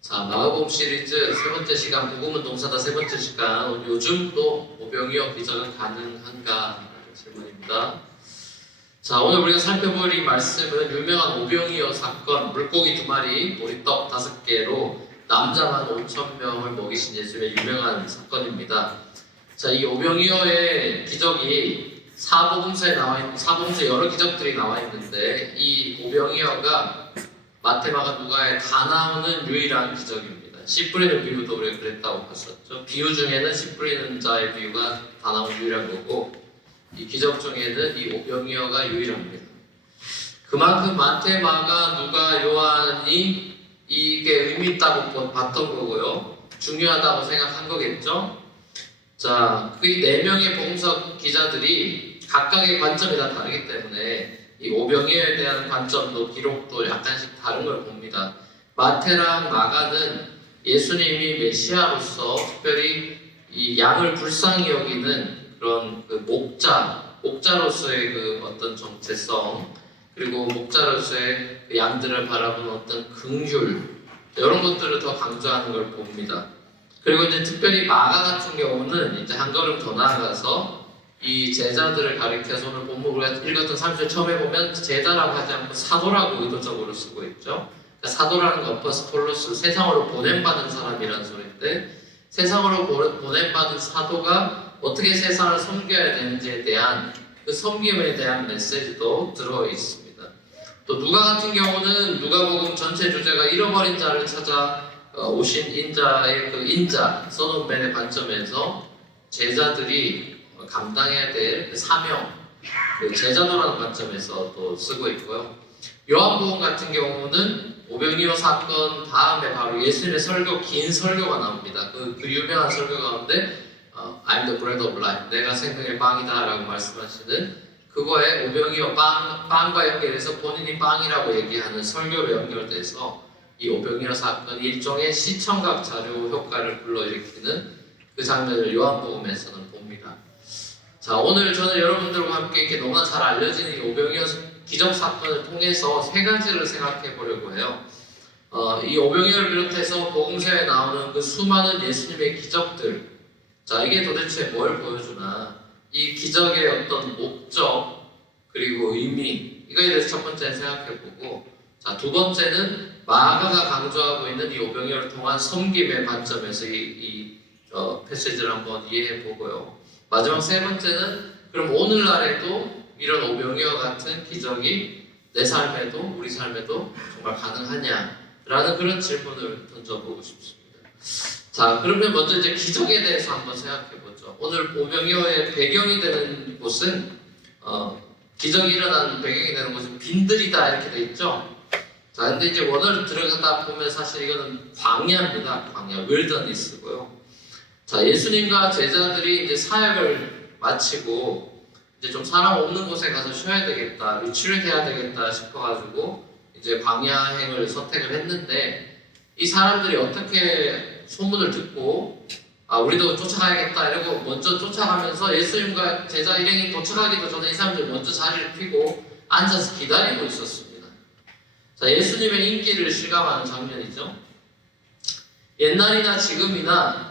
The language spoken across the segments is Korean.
자, 마가복음 시리즈 세 번째 시간, 복음은 동사다 세 번째 시간. 요즘 또 오병이어 기적은 가능한가? 질문입니다. 자, 오늘 우리가 살펴볼 이 말씀은 유명한 오병이어 사건, 물고기 2마리, 보리떡 5개로 남자만 5,000명을 먹이신 예수의 유명한 사건입니다. 자, 이 오병이어의 기적이 사복음서에 여러 기적들이 나와 있는데, 이 오병이어가 마태, 마가, 누가에 다 나오는 유일한 기적입니다. 씨 뿌리는 비유도 우리가 그랬다고 봤었죠. 비유 중에는 씨 뿌리는 자의 비유가 다 나온 유일한 거고, 이 기적 중에는 이 오병이어가 유일합니다. 그만큼 마태, 마가, 누가, 요한이 이게 의미 있다고 봤던 거고요. 중요하다고 생각한 거겠죠. 자, 그 4명의 복음서 기자들이 각각의 관점이 다 다르기 때문에 이 오병이어에 대한 관점도 기록도 약간씩 다른 걸 봅니다. 마태랑 마가는 예수님이 메시아로서 특별히 이 양을 불쌍히 여기는 그런 그 목자로서의 그 어떤 정체성, 그리고 목자로서의 그 양들을 바라보는 어떤 긍휼, 이런 것들을 더 강조하는 걸 봅니다. 그리고 이제 특별히 마가 같은 경우는 이제 한 걸음 더 나아가서 이 제자들을 가리켜서 오늘 본문 우리가 읽었던 30절 처음에 보면 제자라고 하지 않고 사도라고 의도적으로 쓰고 있죠. 그러니까 사도라는 건 어퍼스톨로스, 세상으로 보냄받은 사람이라는 소리인데, 세상으로 보냄받은 사도가 어떻게 세상을 섬겨야 되는지에 대한 그 섬김에 대한 메시지도 들어 있습니다. 또 누가 같은 경우는 누가복음 전체 주제가 잃어버린 자를 찾아 오신 인자의 그 인자, 선언맨의 관점에서 제자들이 감당해야 될 사명, 그 제자도라는 관점에서 또 쓰고 있고요. 요한복음 같은 경우는 오병이어 사건 다음에 바로 예수님의 설교, 긴 설교가 나옵니다. 그 유명한 설교 가운데 I'm the bread of life, 내가 생명의 빵이다 라고 말씀하시는 그거에 오병이어 빵과 연결해서 본인이 빵이라고 얘기하는 설교로 연결돼서 이 오병이어 사건이 일종의 시청각 자료 효과를 불러일으키는 그 장면을 요한복음에서는 봅니다. 자, 오늘 저는 여러분들과 함께 이렇게 너무나 잘 알려지는 이 오병이어 기적 사건을 통해서 3가지를 생각해 보려고 해요. 이 오병이어를 비롯해서 복음서에 나오는 그 수많은 예수님의 기적들, 자, 이게 도대체 뭘 보여주나? 이 기적의 어떤 목적, 그리고 의미, 이거에 대해서 첫 번째는 생각해 보고, 자, 두 번째는 마가가 강조하고 있는 이 오병이어를 통한 섬김의 관점에서 이 패시지를 한번 이해해 보고요. 마지막 세 번째는 그럼 오늘날에도 이런 오병이어 같은 기적이 내 삶에도 우리 삶에도 정말 가능하냐라는 그런 질문을 던져보고 싶습니다. 자, 그러면 먼저 이제 기적에 대해서 한번 생각해 보죠. 오늘 오병이어의 배경이 되는 곳은 기적이 일어나는 배경이 되는 곳은 빈들이다 이렇게 돼 있죠. 자, 근데 이제 원어를 들어가다 보면 사실 이거는 광야입니다. 광야, 윌더니스고요. 자, 예수님과 제자들이 이제 사역을 마치고 이제 좀 사람 없는 곳에 가서 쉬어야 되겠다, 리트릿해야 되겠다 싶어가지고 이제 광야행을 선택을 했는데, 이 사람들이 어떻게 소문을 듣고 우리도 쫓아가야겠다 이러고 먼저 쫓아가면서 예수님과 제자 일행이 도착하기도 전에 이 사람들이 먼저 자리를 피고 앉아서 기다리고 있었습니다. 자, 예수님의 인기를 실감하는 장면이죠. 옛날이나 지금이나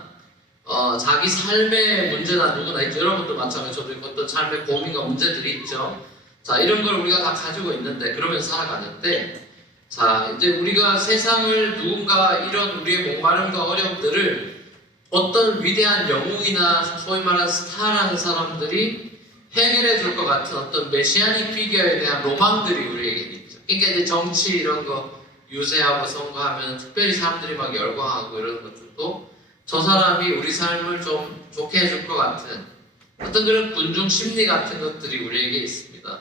자기 삶의 문제나 누구나 있죠. 여러분도 마찬가지로 저도 어떤 삶의 고민과 문제들이 있죠. 자, 이런 걸 우리가 다 가지고 있는데, 그러면서 살아가는데, 자, 이제 우리가 세상을 누군가 이런 우리의 목마름과 어려움들을 어떤 위대한 영웅이나 소위 말하는 스타라는 사람들이 해결해 줄 것 같은 어떤 메시아닉 피겨에 대한 로망들이 우리에게 있죠. 그러니까 이제 정치 이런 거 유세하고 선거하면 특별히 사람들이 막 열광하고 이런 것들도 저 사람이 우리 삶을 좀 좋게 해줄 것 같은 어떤 그런 군중 심리 같은 것들이 우리에게 있습니다.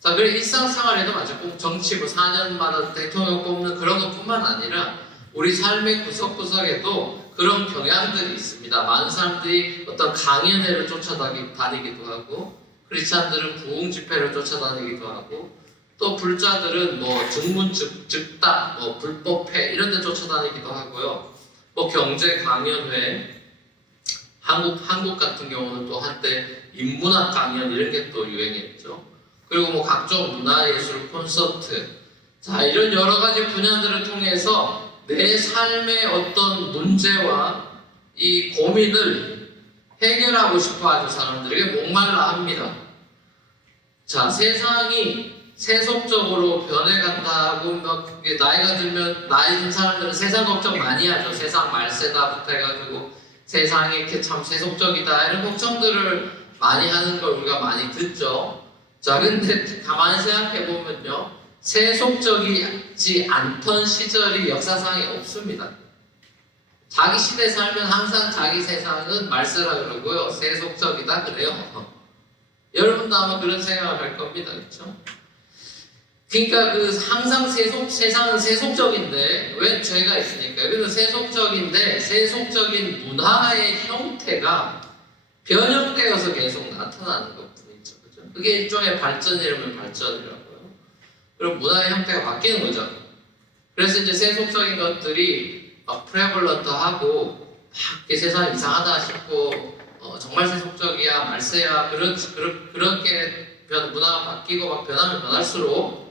자, 그래 일상생활에도 마찬가지, 꼭 정치 4년마다 대통령 뽑는 그런 것뿐만 아니라 우리 삶의 구석구석에도 그런 경향들이 있습니다. 많은 사람들이 어떤 강연회를 쫓아다니기도 하고, 크리스찬들은 부흥 집회를 쫓아다니기도 하고, 또 불자들은 증문즉답, 불법회 이런 데 쫓아다니기도 하고요. 경제 강연회, 한국 같은 경우는 또 한때 인문학 강연 이런 게 또 유행했죠. 그리고 각종 문화예술 콘서트, 자, 이런 여러 가지 분야들을 통해서 내 삶의 어떤 문제와 이 고민을 해결하고 싶어 하는 사람들에게 목말라 합니다. 자, 세상이 세속적으로 변해간다고 막 나이가 들면 나이 든 사람들은 세상 걱정 많이 하죠. 세상 말세다부터 해가지고 세상이 이렇게 참 세속적이다 이런 걱정들을 많이 하는 걸 우리가 많이 듣죠. 자, 근데 가만히 생각해 보면요, 세속적이지 않던 시절이 역사상에 없습니다. 자기 시대에 살면 항상 자기 세상은 말세라 그러고요, 세속적이다 그래요. 여러분도 아마 그런 생각을 할 겁니다, 그렇죠? 그러니까 항상 세상은 세속적인데 왜 죄가 있으니까? 그래서 세속적인데 세속적인 문화의 형태가 변형되어서 계속 나타나는 것뿐이죠, 그죠? 그게 일종의 발전이라면 발전이라고요. 그럼 문화의 형태가 바뀌는 거죠. 그래서 이제 세속적인 것들이 막 프레벌런트하고 막 세상 이상하다 싶고 정말 세속적이야 말세야 그렇게 문화가 바뀌고 막 변하면 변할수록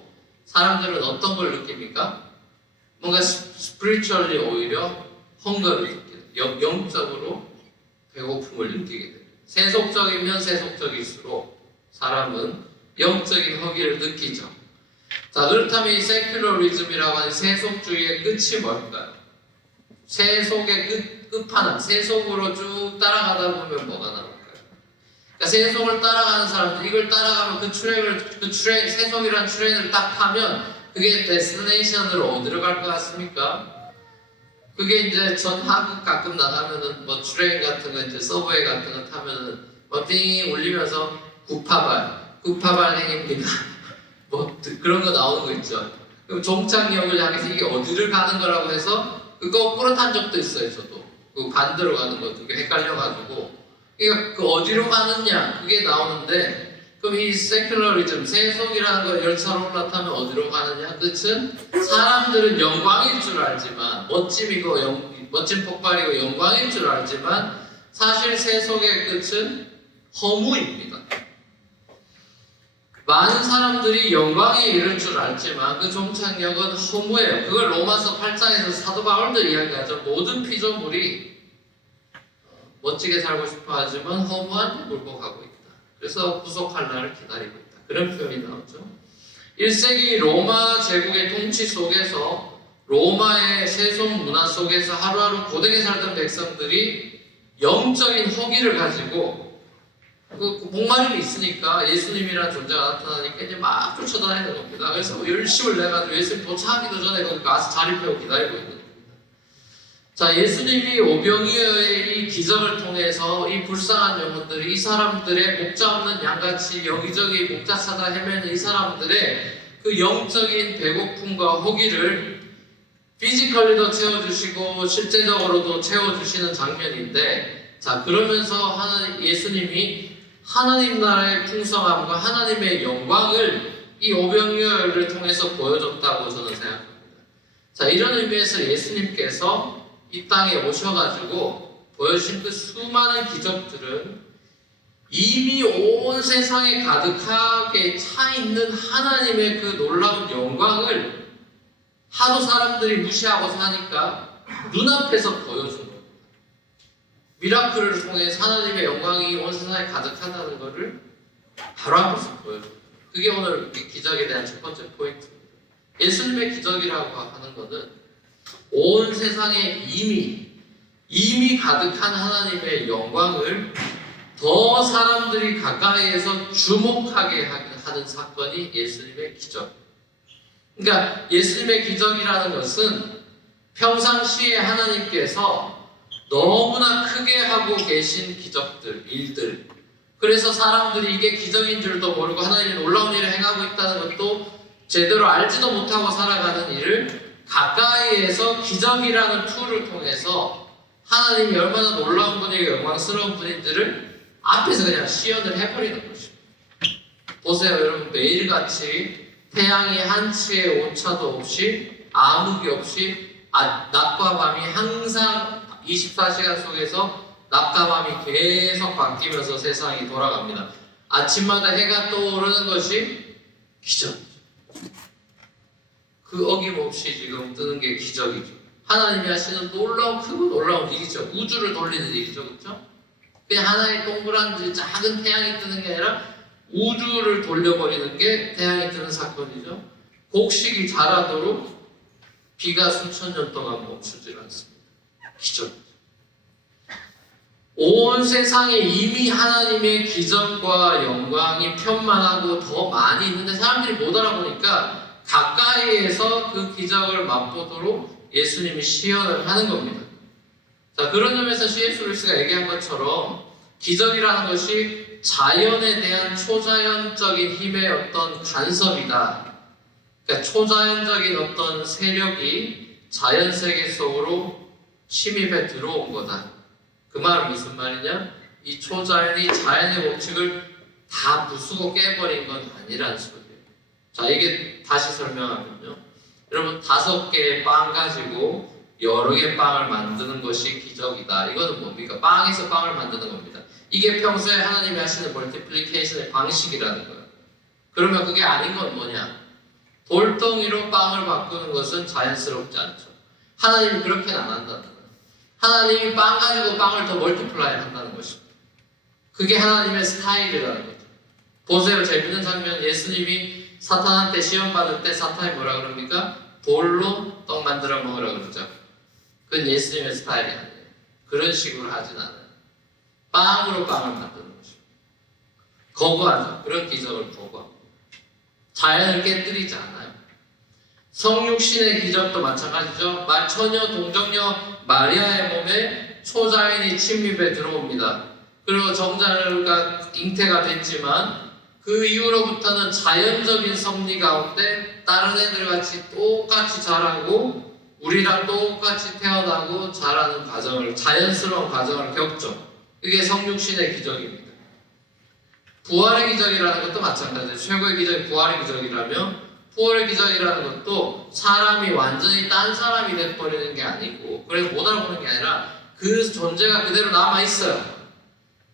사람들은 어떤 걸 느낍니까? 뭔가 스피리추얼리 오히려 헝거를 느끼는, 영적으로 배고픔을 느끼게 됩니다. 세속적이면 세속적일수록 사람은 영적인 허기를 느끼죠. 자, 그렇다면 이 세큘러리즘이라고 하는 세속주의의 끝이 뭘까요? 세속의 끝판왕, 세속으로 쭉 따라가다 보면 뭐가 나올까요? 그러니까 세속을 따라가는 사람들, 이걸 따라가면 세속이라는 트레인을 딱 타면 그게 데스티네이션으로 어디로 갈 것 같습니까? 그게 이제 전 한국 가끔 나가면은 뭐 트레인 같은 거 이제 서브웨이 같은 거 타면은 뭐 띵 울리면서 구파발행입니다. 뭐 그런 거 나오는 거 있죠. 그럼 종착역을 향해서 이게 어디를 가는 거라고 해서 그 거꾸로 탄 적도 있어요, 저도. 그 반대로 가는 것도 이게 헷갈려가지고. 그러니까 그 어디로 가느냐 그게 나오는데, 그럼 이 세큘러리즘, 세속이라는 거 열차로 올라타면 어디로 가느냐? 끝은 사람들은 영광일 줄 알지만, 멋진 폭발이고 영광일 줄 알지만 사실 세속의 끝은 허무입니다. 많은 사람들이 영광에 이를 줄 알지만 그 종착역은 허무예요. 그걸 로마서 8장에서 사도 바울도 이야기하죠. 모든 피조물이 멋지게 살고 싶어 하지만 허무한 몰고 가고 있다. 그래서 구속할 날을 기다리고 있다. 그런 표현이 나오죠. 1세기 로마 제국의 통치 속에서, 로마의 세속 문화 속에서 하루하루 고되게 살던 백성들이 영적인 허기를 가지고 목마름이 있으니까 예수님이라는 존재가 나타나니까 이제 막 쫓아다니는 겁니다. 그래서 열심을 내가지고 예수님 도착하기도 전에 거기 가서 자리 펴고 기다리고 있는 겁니다. 자, 예수님이 오병이어의 이 기적을 통해서 이 불쌍한 영혼들이, 이 사람들의 목자 없는 양같이 여기저기 목자 찾아 헤매는 이 사람들의 그 영적인 배고픔과 허기를 피지컬리도 채워주시고 실제적으로도 채워주시는 장면인데, 자, 그러면서 예수님이 하나님 나라의 풍성함과 하나님의 영광을 이 오병이어를 통해서 보여줬다고 저는 생각합니다. 자, 이런 의미에서 예수님께서 이 땅에 오셔가지고 보여주신 그 수많은 기적들은 이미 온 세상에 가득하게 차 있는 하나님의 그 놀라운 영광을 하도 사람들이 무시하고 사니까 눈앞에서 보여준 겁니다. 미라클을 통해 하나님의 영광이 온 세상에 가득하다는 것을 바로 앞에서 보여줍니다. 그게 오늘 이 기적에 대한 첫 번째 포인트입니다. 예수님의 기적이라고 하는 것은 온 세상에 이미 가득한 하나님의 영광을 더 사람들이 가까이에서 주목하게 하는 사건이 예수님의 기적. 그러니까 예수님의 기적이라는 것은 평상시에 하나님께서 너무나 크게 하고 계신 기적들, 일들, 그래서 사람들이 이게 기적인 줄도 모르고 하나님이 놀라운 일을 행하고 있다는 것도 제대로 알지도 못하고 살아가는 일을 가까이에서 기적이라는 툴을 통해서 하나님이 얼마나 놀라운 분이고 영광스러운 분인지를 앞에서 그냥 시연을 해버리는 것입니다. 보세요, 여러분. 매일같이 태양이 한치의 오차도 없이 암흑이 없이 낮과 밤이 항상 24시간 속에서 낮과 밤이 계속 바뀌면서 세상이 돌아갑니다. 아침마다 해가 떠오르는 것이 기적이죠. 그 어김없이 지금 뜨는 게 기적이죠. 하나님이 하시는 놀라운 크고 놀라운 일이죠. 우주를 돌리는 일이죠. 그렇죠? 그냥 하나의 동그란 작은 태양이 뜨는 게 아니라 우주를 돌려버리는 게 태양이 뜨는 사건이죠. 곡식이 자라도록 비가 수천 년 동안 멈추질 않습니다. 기적이죠. 온 세상에 이미 하나님의 기적과 영광이 편만하고 더 많이 있는데 사람들이 못 알아보니까 가까이에서 그 기적을 맛보도록 예수님이 시연을 하는 겁니다. 자, 그런 점에서 C.S. 루이스가 얘기한 것처럼 기적이라는 것이 자연에 대한 초자연적인 힘의 어떤 간섭이다. 그러니까 초자연적인 어떤 세력이 자연 세계 속으로 침입해 들어온 거다. 그 말은 무슨 말이냐? 이 초자연이 자연의 법칙을 다 부수고 깨버린 건 아니란 소리예요. 자, 이게 다시 설명하면요. 여러분, 5개의 빵 가지고 여러 개의 빵을 만드는 것이 기적이다. 이거는 뭡니까? 빵에서 빵을 만드는 겁니다. 이게 평소에 하나님이 하시는 멀티플리케이션의 방식이라는 거예요. 그러면 그게 아닌 건 뭐냐? 돌덩이로 빵을 바꾸는 것은 자연스럽지 않죠. 하나님이 그렇게는 안 한다는 거예요. 하나님이 빵 가지고 빵을 더 멀티플라이 한다는 것입니다. 그게 하나님의 스타일이라는 거죠. 보세요. 재밌는 장면, 예수님이 사탄한테 시험 받을 때 사탄이 뭐라 그럽니까? 돌로 떡 만들어 먹으라 그러죠. 그건 예수님의 스타일이 아니에요. 그런 식으로 하진 않아요. 빵으로 빵을 만드는 것입니다. 거부하죠. 그런 기적을 거부합니다. 자연을 깨뜨리지 않아요. 성육신의 기적도 마찬가지죠. 처녀 동정녀 마리아의 몸에 초자연이 침입해 들어옵니다. 그리고 정자가 잉태가 됐지만 그 이후로부터는 자연적인 섭리 가운데 다른 애들 같이 똑같이 자라고 우리랑 똑같이 태어나고 자라는 과정을, 자연스러운 과정을 겪죠. 그게 성육신의 기적입니다. 부활의 기적이라는 것도 마찬가지예요. 최고의 기적이 부활의 기적이라면 부활의 기적이라는 것도 사람이 완전히 딴 사람이 돼버리는 게 아니고, 그래서 못 알아보는 게 아니라 그 존재가 그대로 남아있어요.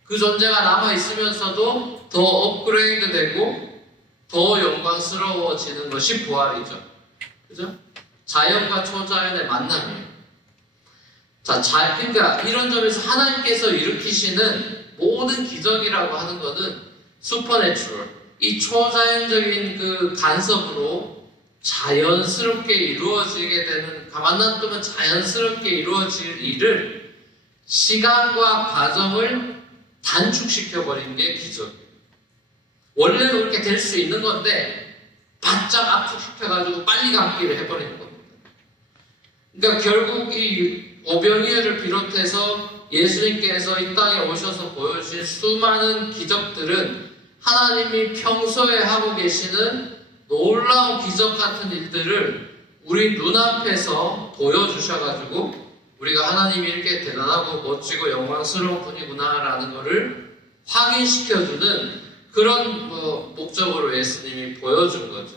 그 존재가 남아있으면서도 더 업그레이드 되고 더 영광스러워지는 것이 부활이죠. 그죠? 자연과 초자연의 만남이에요. 자, 그러니까 이런 점에서 하나님께서 일으키시는 모든 기적이라고 하는 것은 슈퍼내추럴, 이 초자연적인 그 간섭으로 자연스럽게 이루어지게 되는, 가만 놔두면 자연스럽게 이루어질 일을 시간과 과정을 단축시켜버린 게 기적이에요. 원래는 그렇게 될 수 있는 건데 바짝 압축시켜가지고 빨리 감기를 해버리는 겁니다. 그러니까 결국 이 오병이어를 비롯해서 예수님께서 이 땅에 오셔서 보여주신 수많은 기적들은 하나님이 평소에 하고 계시는 놀라운 기적 같은 일들을 우리 눈앞에서 보여주셔가지고 우리가 하나님이 이렇게 대단하고 멋지고 영광스러운 분이구나라는 것을 확인시켜주는 그런 목적으로 예수님이 보여준 거죠.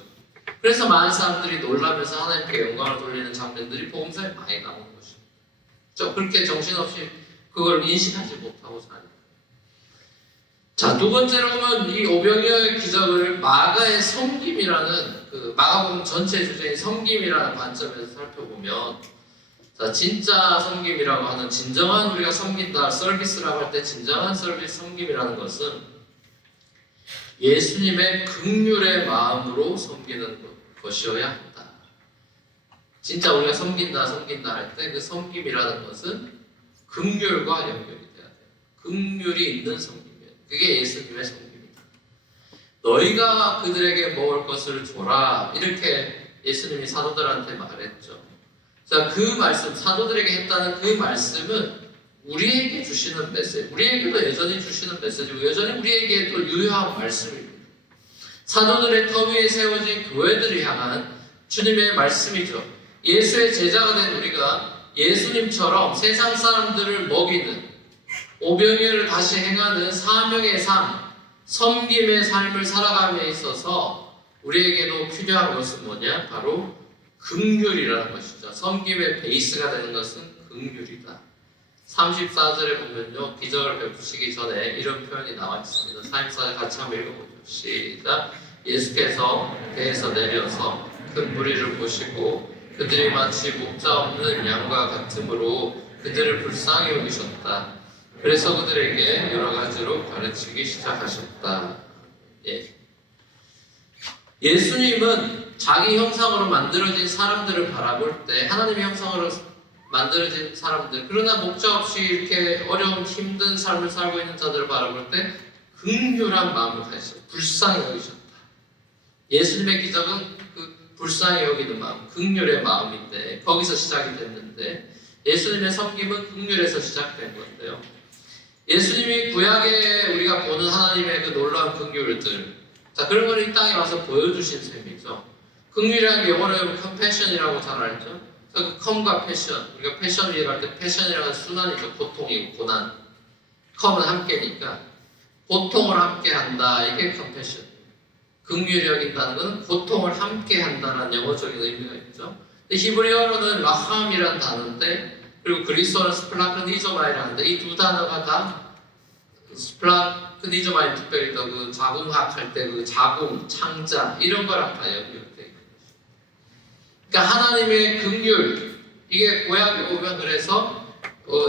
그래서 많은 사람들이 놀라면서 하나님께 영광을 돌리는 장면들이 복음서에 많이 나오는 것입니다. 그렇게 정신없이 그걸 인식하지 못하고 사니까. 자, 두 번째로 보면 이 오병이어의 기적을 마가의 섬김이라는, 그 마가복음 전체 주제인 섬김이라는 관점에서 살펴보면, 자, 진짜 섬김이라고 하는, 진정한 우리가 섬긴다, 서비스라고 할 때 진정한 서비스 섬김이라는 것은 예수님의 긍휼의 마음으로 섬기는 것이어야 한다. 진짜 우리가 섬긴다 할 때 그 섬김이라는 것은 긍휼과 연결이 돼야 돼요. 긍휼이 있는 섬김이에요. 그게 예수님의 섬김입니다. 너희가 그들에게 먹을 것을 줘라, 이렇게 예수님이 사도들한테 말했죠. 자, 그 말씀, 사도들에게 했다는 그 말씀은 우리에게 주시는 메시지, 우리에게도 여전히 주시는 메시지고 여전히 우리에게도 유효한 말씀입니다. 사도들의 터 위에 세워진 교회들을 향한 주님의 말씀이죠. 예수의 제자가 된 우리가 예수님처럼 세상 사람들을 먹이는, 오병이어를 다시 행하는 사명의 삶, 섬김의 삶을 살아감에 있어서 우리에게도 필요한 것은 뭐냐? 바로 긍휼이라는 것이죠. 섬김의 베이스가 되는 것은 긍휼이다. 34절에 보면요, 기적을 베푸시기 전에 이런 표현이 나와 있습니다. 34절 같이 한번 읽어보죠. 시작. 예수께서 배에서 내려서 큰 무리를 보시고 그들이 마치 목자 없는 양과 같으므로 그들을 불쌍히 여기셨다. 그래서 그들에게 여러 가지로 가르치기 시작하셨다. 예. 예수님은 자기 형상으로 만들어진 사람들을 바라볼 때, 하나님의 형상으로 만들어진 사람들, 그러나 목자 없이 이렇게 어려운 힘든 삶을 살고 있는 자들을 바라볼 때 긍휼한 마음을 가지셨다. 불쌍히 여기셨다. 예수님의 기적은 그 불쌍히 여기는 마음, 긍휼의 마음인데 거기서 시작이 됐는데, 예수님의 섬김은 긍휼에서 시작된 건데요. 예수님이 구약에 우리가 보는 하나님의 그 놀라운 긍휼들, 자, 그런 걸 이 땅에 와서 보여주신 셈이죠. 긍휼이라는 게 영어로 compassion이라고 잘 알죠. 그 com과 passion, 우리가 패션을 얘기할 때 패션이라는 순환이죠. 고통이고 고난. com은 함께니까 고통을 함께한다, 이게 compassion. 긍휼히 여긴다는 것은 고통을 함께한다는 영어적인 의미가 있죠. 근데 히브리어로는 라함이라는 단어인데, 그리고 그리스어는 스플라크니조마이라는데, 이 두 단어가 다 스플라크니조마이, 특별히 그 자궁학 할 때 그 자궁, 창자 이런 거랑 다 연결되어 있는 것이죠. 그러니까 하나님의 긍휼, 이게 구약에 보면 그래서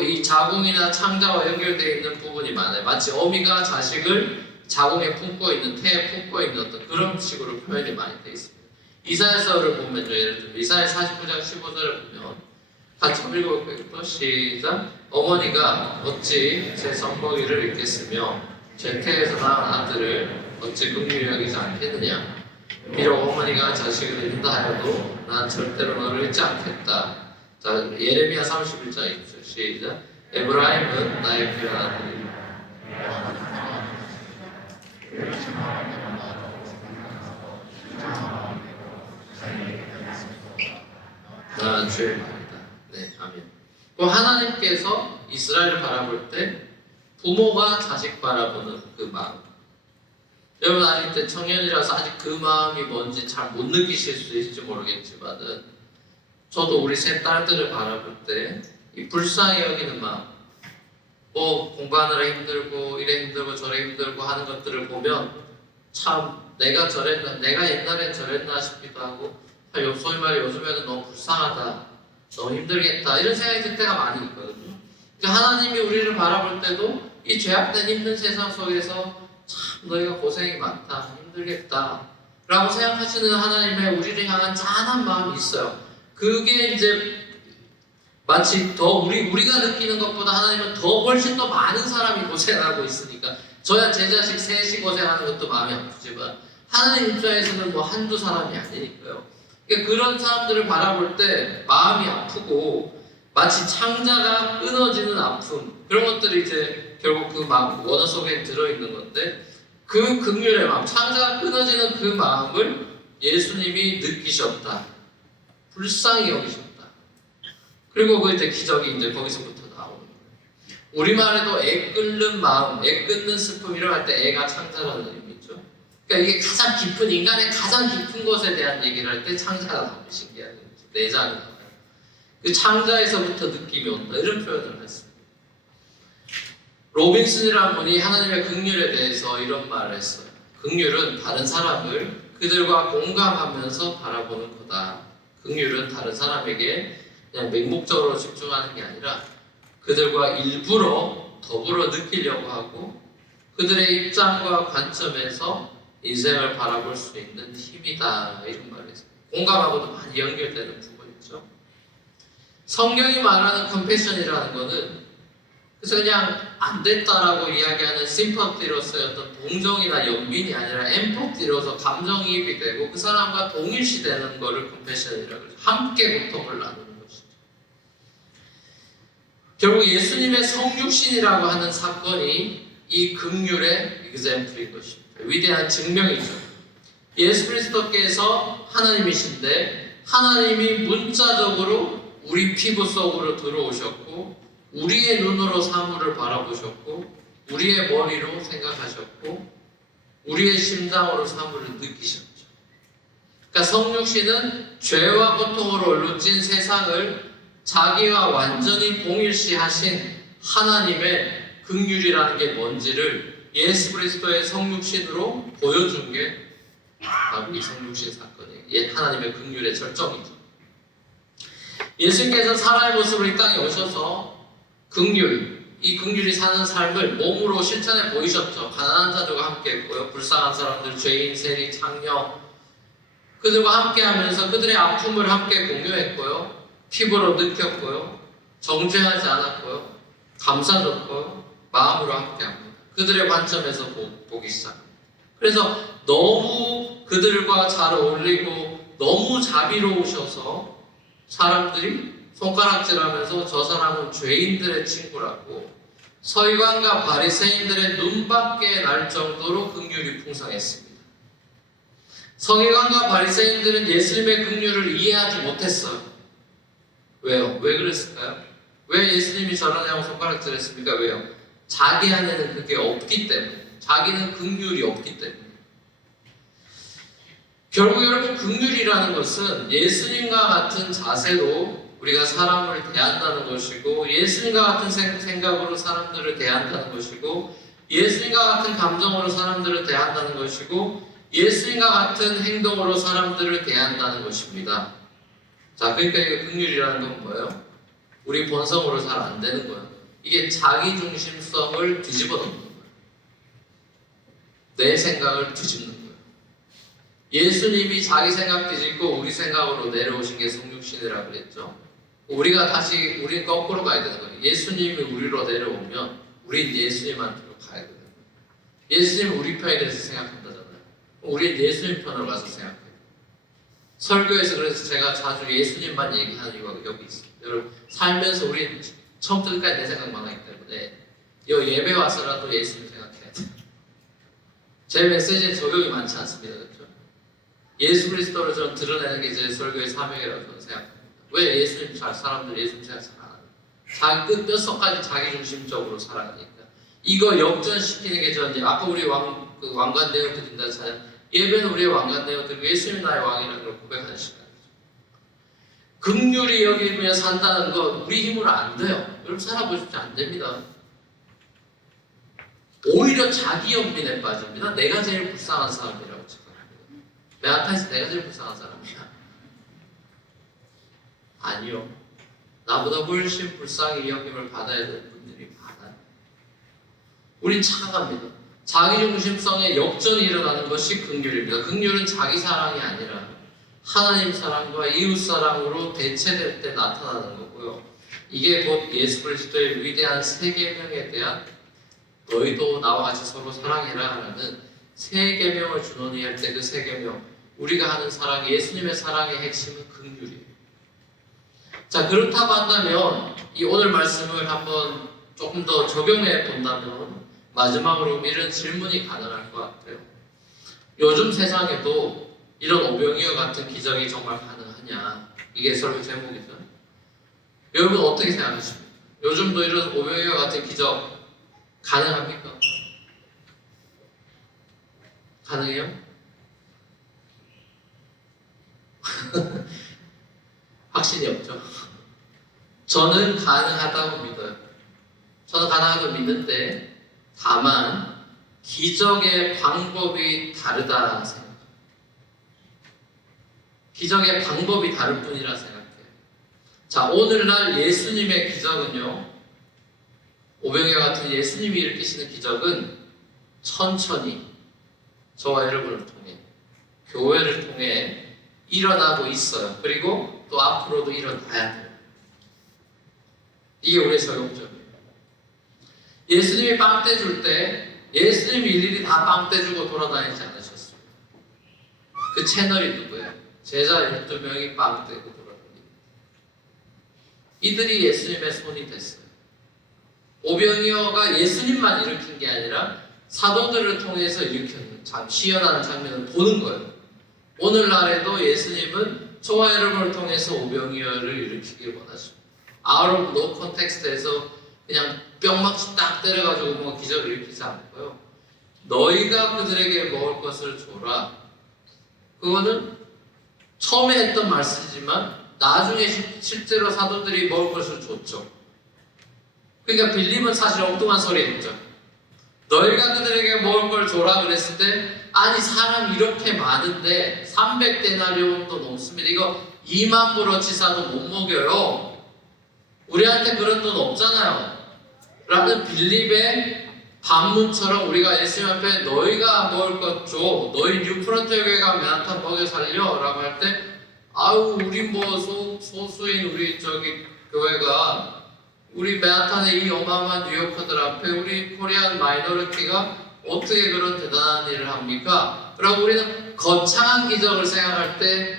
이 자궁이나 창자와 연결되어 있는 부분이 많아요. 마치 어미가 자식을 자궁에 품고 있는, 태에 품고 있는 어떤 그런 식으로 표현이 많이 되어 있습니다. 이사야서를 보면요, 예를 들면 이사야 49장 15절을 보면 같이 읽어볼게요. 시작. 어머니가 어찌 제 젖먹이를 잊겠으며 제 태에서 낳은 아들을 어찌 긍휼히 여기지 않겠느냐. 비록 어머니가 자식을 잃는다 하여도 난 절대로 너를 잊지 않겠다. 자, 예레미야 31장 2절 시작. 에브라임은 나의 귀한 아들이다. 나는 죄를 받는다. 네, 아멘. 그럼 하나님께서 이스라엘을 바라볼 때 부모가 자식 바라보는 그 마음. 여러분 아직 때 청년이라서 아직 그 마음이 뭔지 잘 못 느끼실 수도 있을지 모르겠지만은, 저도 우리 세 딸들을 바라볼 때 이 불쌍히 여기는 마음, 뭐 공부하느라 힘들고 이래 힘들고 저래 힘들고 하는 것들을 보면 참 내가 저랬나, 내가 옛날엔 저랬나 싶기도 하고, 소위 말해 요즘에는 너무 불쌍하다, 너무 힘들겠다, 이런 생각이 들 때가 많이 있거든요. 그러니까 하나님이 우리를 바라볼 때도 이 죄악된 힘든 세상 속에서 참 너희가 고생이 많다, 힘들겠다 라고 생각하시는 하나님의 우리를 향한 짠한 마음이 있어요. 그게 이제 마치 더 우리가 느끼는 것보다 하나님은 더 훨씬 더 많은 사람이 고생하고 있으니까, 저야 제 자식 셋이 고생하는 것도 마음이 아프지만 하나님 입장에서는 뭐 한두 사람이 아니니까요. 그러니까 그런 사람들을 바라볼 때 마음이 아프고, 마치 창자가 끊어지는 아픔, 그런 것들이 이제 결국 그 마음, 원어 속에 들어있는 건데, 그 긍휼의 마음, 창자가 끊어지는 그 마음을 예수님이 느끼셨다. 불쌍히 여기셨다. 그리고 그 이제 기적이 이제 거기서부터 나오는 거예요. 우리말에도 애 끓는 마음, 애 끓는 슬픔, 이런 할 때 애가 창자라는 의미죠. 그러니까 이게 가장 깊은, 인간의 가장 깊은 것에 대한 얘기를 할 때 창자가 나오는, 신기한 거죠. 내장이 나와요. 그 창자에서부터 느낌이 온다, 이런 표현을 했습니다. 로빈슨이라는 분이 하나님의 긍휼에 대해서 이런 말을 했어요. 긍휼은 다른 사람을 그들과 공감하면서 바라보는 거다. 긍휼은 다른 사람에게 그냥 맹목적으로 집중하는 게 아니라 그들과 일부러 더불어 느끼려고 하고, 그들의 입장과 관점에서 인생을 바라볼 수 있는 힘이다, 이런 말을 했어요. 공감하고도 많이 연결되는 부분이죠. 성경이 말하는 컴패션이라는 거는 그래서 그냥 안 됐다라고 이야기하는 심퍼티로서의 어떤 동정이나 연민이 아니라 엠퍼티로서 감정이입이 되고 그 사람과 동일시되는 거를 컴패션이라고 그러죠. 함께 고통을 나누는 것이죠. 결국 예수님의 성육신이라고 하는 사건이 이 긍휼의 example인 것입니다. 위대한 증명이죠. 예수 그리스도께서 하나님이신데 하나님이 문자적으로 우리 피부 속으로 들어오셨고, 우리의 눈으로 사물을 바라보셨고, 우리의 머리로 생각하셨고, 우리의 심장으로 사물을 느끼셨죠. 그러니까 성육신은 죄와 고통으로 얼룩진 세상을 자기와 완전히 동일시하신 하나님의 긍휼이라는 게 뭔지를 예수 그리스도의 성육신으로 보여준 게 바로 이 성육신 사건이에요. 하나님의 긍휼의 절정이죠. 예수님께서 사람의 모습으로 이 땅에 오셔서 긍휼, 이 긍휼이 사는 삶을 몸으로 실천해 보이셨죠. 가난한 자들과 함께 했고요. 불쌍한 사람들, 죄인, 세리, 창녀 그들과 함께 하면서 그들의 아픔을 함께 공유했고요. 피부로 느꼈고요. 정죄하지 않았고요. 감사줬고요. 마음으로 함께 합니다. 그들의 관점에서 보기 시작합니다. 그래서 너무 그들과 잘 어울리고 너무 자비로우셔서 사람들이 손가락질하면서 저 사람은 죄인들의 친구라고 서기관과 바리새인들의 눈밖에 날 정도로 긍휼이 풍성했습니다. 서기관과 바리새인들은 예수님의 긍휼을 이해하지 못했어요. 왜요? 왜 그랬을까요? 왜 예수님이 저러냐고 손가락질했습니까? 왜요? 자기 안에는 그게 없기 때문에, 자기는 긍휼이 없기 때문에. 결국 여러분, 긍휼이라는 것은 예수님과 같은 자세로 우리가 사람을 대한다는 것이고, 예수님과 같은 생각으로 사람들을 대한다는 것이고, 예수님과 같은 감정으로 사람들을 대한다는 것이고, 예수님과 같은 행동으로 사람들을 대한다는 것입니다. 자, 그러니까 이거 긍휼이라는 건 뭐예요? 우리 본성으로 잘 안 되는 거예요. 이게 자기 중심성을 뒤집어 놓는 거예요. 내 생각을 뒤집는 거예요. 예수님이 자기 생각 뒤집고 우리 생각으로 내려오신 게 성육신이라고 그랬죠. 우리가 다시, 우리 거꾸로 가야 되는 거예요. 예수님이 우리로 내려오면 우린 예수님한테로 가야 돼요. 예수님은 우리 편에 대해서 생각한다잖아요. 우린 예수님 편으로 가서 생각해요. 설교에서 그래서 제가 자주 예수님만 얘기하는 이유가 여기 있어요. 여러분, 살면서 우린 처음부터 끝까지 내 생각만 하기 때문에 이 예배 와서라도 예수님 생각해야 돼요. 제 메시지에 적용이 많지 않습니다. 그렇죠? 예수 그리스도를 저는 드러내는 게 제 설교의 사명이라고 저는 생각합니다. 왜 예수님 사람들 예수님 생각 잘 안 하는? 자기 끝뼛속까지 자기 중심적으로 살아가니까 이거 역전시키는 게 저는 아까 우리 왕관 내어 드린다 찬양 예배는 우리의 왕관 내어 드리고 예수님이 나의 왕이라는 걸 고백하는 시간이죠. 긍휼히 여기며 산다는 건 우리 힘으로 안 돼요. 여러분 살아보십시오. 안 됩니다. 오히려 자기 연민에 빠집니다. 내가 제일 불쌍한 사람이라고 생각합니다. 내 앞에서 내가 제일 불쌍한 사람이야. 아니요. 나보다 훨씬 불쌍히 여김을 받아야 되는 분들이 많아요. 우린 착각합니다. 자기중심성의 역전이 일어나는 것이 긍휼입니다. 긍휼은 자기 사랑이 아니라 하나님 사랑과 이웃 사랑으로 대체될 때 나타나는 거고요. 이게 곧 예수 그리스도의 위대한 세 계명에 대한 너희도 나와 같이 서로 사랑해라 라는 세 계명을 준원히 할 때 그 세 계명 우리가 하는 사랑, 예수님의 사랑의 핵심은 긍휼이에요. 자, 그렇다고 한다면 이 오늘 말씀을 한번 조금 더 적용해 본다면 마지막으로 이런 질문이 가능할 것 같아요. 요즘 세상에도 이런 오병이어 같은 기적이 정말 가능하냐? 이게 설교 제목이죠. 여러분 어떻게 생각하십니까? 요즘도 이런 오병이어 같은 기적 가능합니까? 가능해요? 확신이 없죠. 저는 가능하다고 믿어요. 저는 가능하다고 믿는데 다만 기적의 방법이 다르다 생각합니다. 기적의 방법이 다를 뿐이라 생각해요. 자, 오늘날 예수님의 기적은요, 오병이어 같은 예수님이 일으키시는 기적은 천천히 저와 여러분을 통해 교회를 통해 일어나고 있어요. 그리고 또 앞으로도 일어나야 돼요. 이게 우리의 적용점이에요. 예수님이 빵 떼줄 때 예수님이 일일이 다 빵 떼주고 돌아다니지 않으셨어요. 그 채널이 누구예요? 제자 12명이 빵 떼고 돌아다닙니다. 이들이 예수님의 손이 됐어요. 오병이어가 예수님만 일으킨 게 아니라 사도들을 통해서 일으켰는 참 시연하는 장면을 보는 거예요. 오늘날에도 예수님은 저와 여러분을 통해서 오병이어를 일으키길 원하십니다. Out of no context에서 그냥 뿅막 딱 때려가지고 뭐 기적을 일으키지 않고요. 너희가 그들에게 먹을 것을 줘라. 그거는 처음에 했던 말씀이지만 나중에 실제로 사도들이 먹을 것을 줬죠. 그러니까 빌립은 사실 엉뚱한 소리 했죠. 너희가 그들에게 먹을 걸 줘라 그랬을 때 아니 사람 이렇게 많은데 300데나리온도 넘습니다. 이거 2만 불어치사도 못 먹여요. 우리한테 그런 돈 없잖아요. 라는 빌립의 반문처럼 우리가 예수님 앞에 너희가 먹을 것 줘, 너희 뉴프런트 교회가 맨하탄 먹여 살려 라고 할 때 아유 우리 뭐 소수인 우리 저기 교회가 우리 맨하탄의 이 어마어마한 뉴요커들 앞에 우리 코리안 마이너리티가 어떻게 그런 대단한 일을 합니까? 라고 우리는 거창한 기적을 생각할 때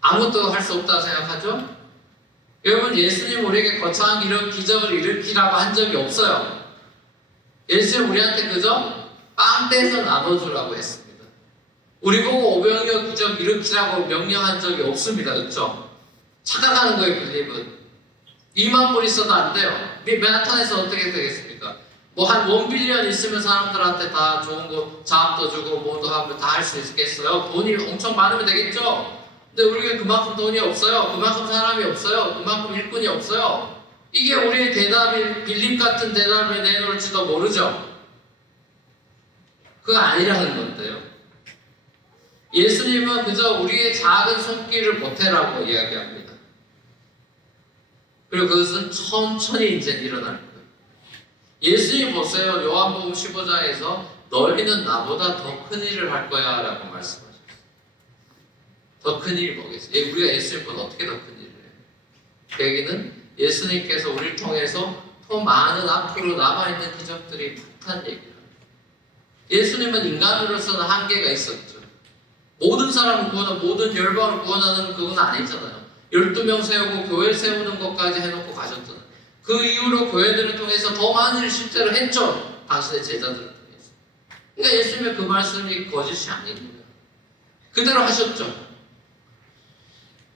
아무것도 할 수 없다고 생각하죠? 여러분, 예수님 우리에게 거창한 이런 기적을 일으키라고 한 적이 없어요. 예수님 우리한테 그저 빵 떼서 나눠주라고 했습니다. 우리 보고 오병이어 기적 일으키라고 명령한 적이 없습니다. 그렇죠? 착각하는 거예요. 빌립은 2만 불 있어도 안 돼요. 맨하탄에서 어떻게 되겠습니까? 뭐 한 1빌리언 있으면 사람들한테 다 좋은 거 장학도 주고 뭐도 하면 다 할 수 있겠어요? 돈이 엄청 많으면 되겠죠? 근데 우리가 그만큼 돈이 없어요. 그만큼 사람이 없어요. 그만큼 일꾼이 없어요. 이게 우리의 대답이 빌립 같은 대답을 내놓을지도 모르죠. 그거 아니라는 건데요. 예수님은 그저 우리의 작은 손길을 보태라고 이야기합니다. 그리고 그것은 천천히 이제 일어날 거예요. 예수님 보세요. 요한복음 15장에서 너희는 나보다 더 큰 일을 할 거야 라고 말씀하셨어요. 더 큰 일이 뭐겠어요? 우리가 예수님보다 어떻게 더 큰 일을 해요? 그 얘기는 예수님께서 우리를 통해서 더 많은 앞으로 남아있는 기적들이 많다는 얘기예요. 예수님은 인간으로서는 한계가 있었죠. 모든 사람을 구원하고 모든 열방을 구원하는 그건 아니잖아요. 12명 세우고 교회 세우는 것까지 해놓고 가셨잖아요. 그 이후로 교회들을 통해서 더 많은 일을 실제로 했죠. 당신의 제자들을 통해서. 그러니까 예수님의 그 말씀이 거짓이 아닙니다. 그대로 하셨죠.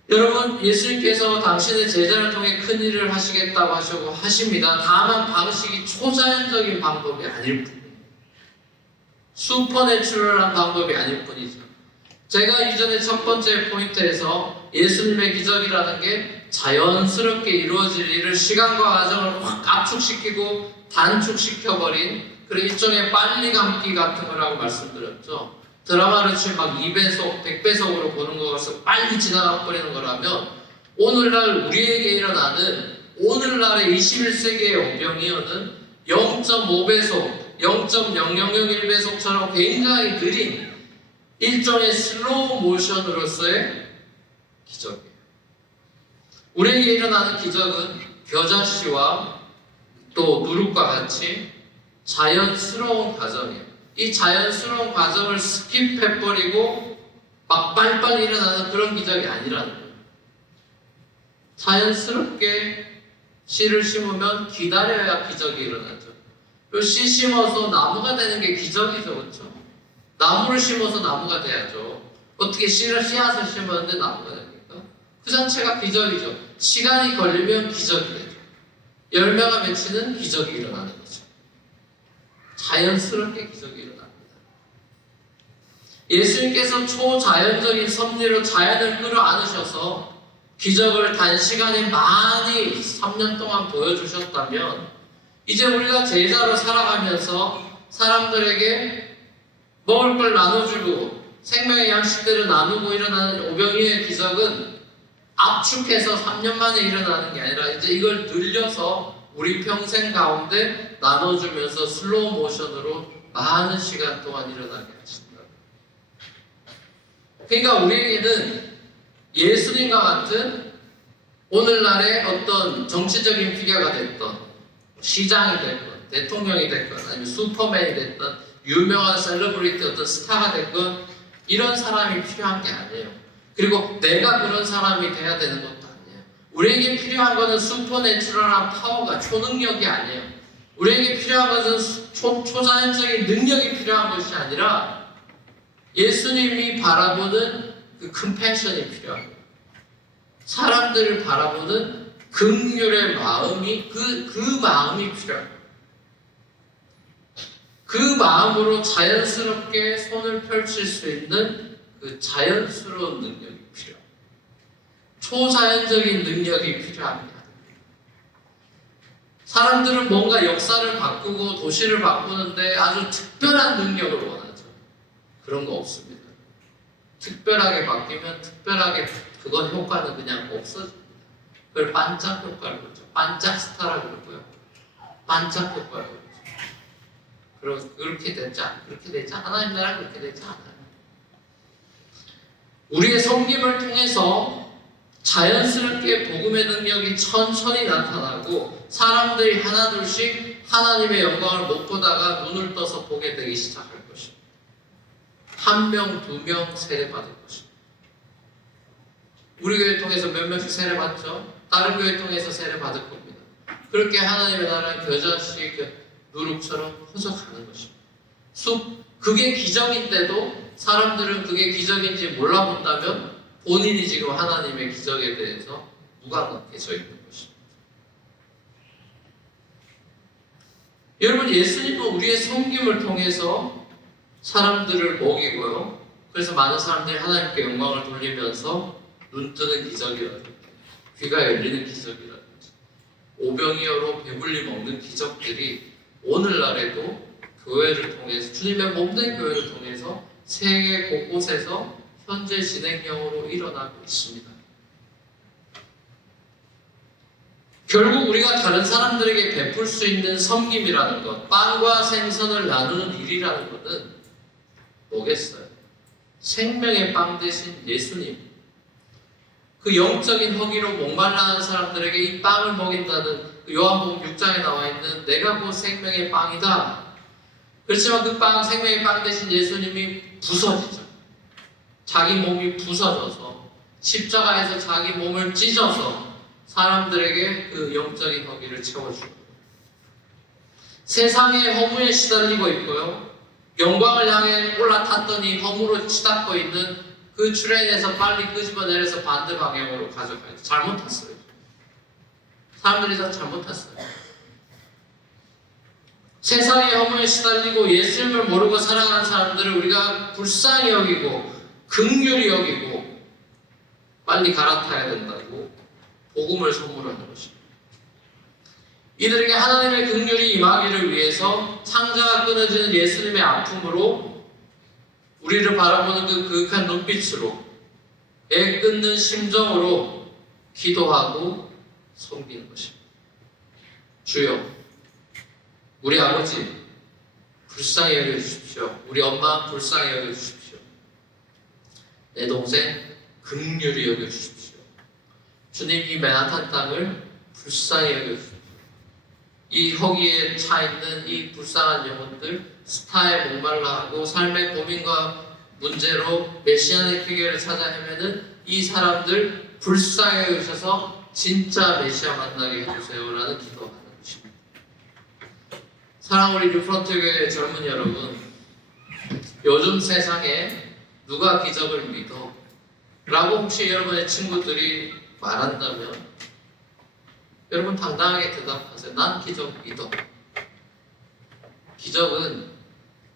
여러분, 예수님께서 당신의 제자를 통해 큰 일을 하시겠다고 하시고 하십니다. 다만 방식이 초자연적인 방법이 아닐 뿐이에요. 슈퍼내추럴한 방법이 아닐 뿐이죠. 제가 이전에 첫 번째 포인트에서 예수님의 기적이라는 게 자연스럽게 이루어질 일을 시간과 과정을 확 압축시키고 단축시켜버린 그런 일종의 빨리 감기 같은 거라고 말씀드렸죠. 드라마를 치면 막 2배속, 100배속으로 보는 것을 빨리 지나가 버리는 거라면 오늘날 우리에게 일어나는 오늘날의 21세기의 오병이어는 0.5배속, 0.0001배속처럼 굉장히 느린 일종의 슬로우 모션으로서의 기적이에요. 우리에게 일어나는 기적은 겨자씨와 또 누룩과 같이 자연스러운 과정이에요. 이 자연스러운 과정을 스킵해버리고 막 빨리빨리 일어나는 그런 기적이 아니라는 거예요. 자연스럽게 씨를 심으면 기다려야 기적이 일어나죠. 그리고 씨 심어서 나무가 되는 게 기적이죠. 그렇죠? 나무를 심어서 나무가 돼야죠. 어떻게 씨앗을 심었는데 나무가 됩니까? 그 자체가 기적이죠. 시간이 걸리면 기적이 되죠. 열매가 맺히는 기적이 일어나는 거죠. 자연스럽게 기적이 일어납니다. 예수님께서 초자연적인 섭리로 자연을 끌어안으셔서 기적을 단시간에 많이 3년 동안 보여주셨다면 이제 우리가 제자로 살아가면서 사람들에게 먹을 걸 나눠주고 생명의 양식들을 나누고 일어나는 오병이어의 기적은 압축해서 3년 만에 일어나는 게 아니라 이제 이걸 늘려서 우리 평생 가운데 나눠주면서 슬로우 모션으로 많은 시간 동안 일어나게 하신다. 그러니까 우리에게는 예수님과 같은 오늘날의 어떤 정치적인 피겨가 됐던 시장이 됐건 대통령이 됐건 아니면 슈퍼맨이 됐던 유명한 셀러브리티 어떤 스타가 됐건 이런 사람이 필요한 게 아니에요. 그리고 내가 그런 사람이 돼야 되는 것도 아니에요. 우리에게 필요한 것은 슈퍼내추럴한 파워가 초능력이 아니에요. 우리에게 필요한 것은 초자연적인 능력이 필요한 것이 아니라 예수님이 바라보는 그 컴패션이 필요합니다. 사람들을 바라보는 긍휼의 마음이 그 마음이 필요합니다. 그 마음으로 자연스럽게 손을 펼칠 수 있는 그 자연스러운 능력이 필요합니다. 초자연적인 능력이 필요합니다. 사람들은 뭔가 역사를 바꾸고 도시를 바꾸는데 아주 특별한 능력을 원하죠. 그런 거 없습니다. 특별하게 바뀌면 특별하게 그건 효과는 그냥 없어집니다. 그걸 반짝 효과를 그러죠. 반짝 스타라고 그러고요. 반짝 효과를 그러죠. 그럼 그렇게 되지 않아요. 하나님 나라 그렇게 되지 않아요. 우리의 섬김을 통해서 자연스럽게 복음의 능력이 천천히 나타나고 사람들이 하나둘씩 하나님의 영광을 못 보다가 눈을 떠서 보게 되기 시작할 것입니다. 한 명, 두 명 세례받을 것입니다. 우리 교회 통해서 몇 명씩 세례받죠? 다른 교회 통해서 세례받을 겁니다. 그렇게 하나님의 나라는 겨자씨 누룩처럼 퍼져가는 것입니다. 그게 기적인데도 사람들은 그게 기적인지 몰라본다면 본인이 지금 하나님의 기적에 대해서 무감각해져 있는 것입니다. 여러분, 예수님은 우리의 섬김을 통해서 사람들을 먹이고요. 그래서 많은 사람들이 하나님께 영광을 돌리면서 눈 뜨는 기적이라든지 귀가 열리는 기적이라든지 오병이어로 배불리 먹는 기적들이 오늘날에도 교회를 통해서 주님의 몸된 교회를 통해서 세계 곳곳에서 현재 진행형으로 일어나고 있습니다. 결국 우리가 다른 사람들에게 베풀 수 있는 섬김이라는 것, 빵과 생선을 나누는 일이라는 것은 뭐겠어요? 생명의 빵 대신 예수님, 그 영적인 허기로 목말라하는 사람들에게 이 빵을 먹인다는 요한복음 6장에 나와 있는 내가 곧 생명의 빵이다. 그렇지만 그 빵, 생명의 빵 대신 예수님이 부서지죠. 자기 몸이 부서져서 십자가에서 자기 몸을 찢어서 사람들에게 그 영적인 허기를 채워주고 세상의 허무에 시달리고 있고요. 영광을 향해 올라탔더니 허무로 치닫고 있는 그 트레인에서 빨리 끄집어내려서 반대 방향으로 가져가요. 잘못 탔어요. 사람들이 다 잘못 탔어요. 세상의 허무에 시달리고 예수님을 모르고 살아가는 사람들을 우리가 불쌍히 여기고 긍휼히 여기고 빨리 갈아타야 된다고 복음을 선물하는 것입니다. 이들에게 하나님의 긍휼이 임하기를 위해서 창자가 끊어지는 예수님의 아픔으로 우리를 바라보는 그 그윽한 눈빛으로 애 끊는 심정으로 기도하고 섬기는 것입니다. 주여, 우리 아버지 불쌍히 여겨주십시오. 우리 엄마 불쌍히 여겨주십시오. 내 동생 긍휼히 여겨주십시오. 주님, 이 맨하탄 땅을 불쌍히 여겨주십시오. 이 허기에 차 있는 이 불쌍한 영혼들, 스타에 목말라하고 삶의 고민과 문제로 메시아의 쾌계를 찾아 헤매는 이 사람들 불쌍히 여기셔서 진짜 메시아 만나게 해주세요라는 기도하는 것입니다. 사랑 우리 뉴프런트 교회 젊은 여러분, 요즘 세상에 누가 기적을 믿어? 라고 혹시 여러분의 친구들이 말한다면 여러분 당당하게 대답하세요. 난 기적 믿어. 기적은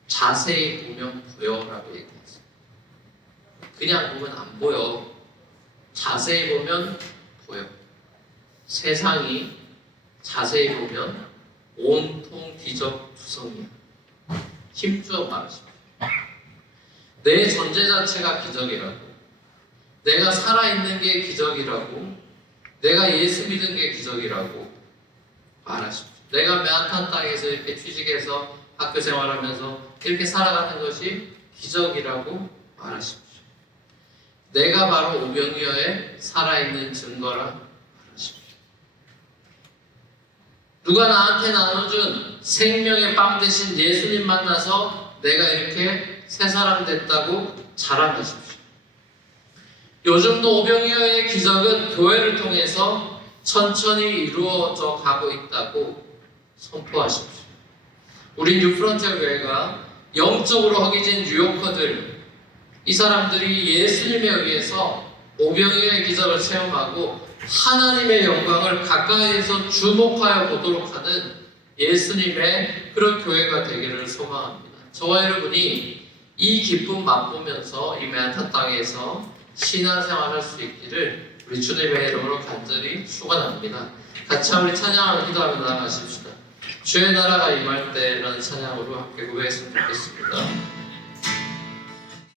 자세히 보면 보여라고 얘기했어요. 그냥 보면 안 보여. 자세히 보면 보여. 세상이 자세히 보면 온통 기적 투성이야. 힘주어 말하십시오. 내 존재 자체가 기적이라고, 내가 살아있는 게 기적이라고, 내가 예수 믿은 게 기적이라고 말하십시오. 내가 맨하탄 땅에서 이렇게 취직해서 학교 생활하면서 이렇게 살아가는 것이 기적이라고 말하십시오. 내가 바로 오병이어의 살아있는 증거라 말하십시오. 누가 나한테 나눠준 생명의 빵 대신 예수님 만나서 내가 이렇게 새 사람 됐다고 자랑하십시오. 요즘도 오병이어의 기적은 교회를 통해서 천천히 이루어져 가고 있다고 선포하십시오. 우리 뉴프런트 교회가 영적으로 허기진 뉴요커들, 이 사람들이 예수님에 의해서 오병이어의 기적을 체험하고 하나님의 영광을 가까이에서 주목하여 보도록 하는 예수님의 그런 교회가 되기를 소망합니다. 저와 여러분이 이 기쁨 맛보면서 이 맨하탄 땅에서 신앙생활할 수 있기를 우리 주님의 이름으로 간절히 축원합니다. 같이 우리 찬양하며 기도하며 나아가십시다. 주의 나라가 임할 때라는 찬양으로 함께 고백했으면 좋겠습니다.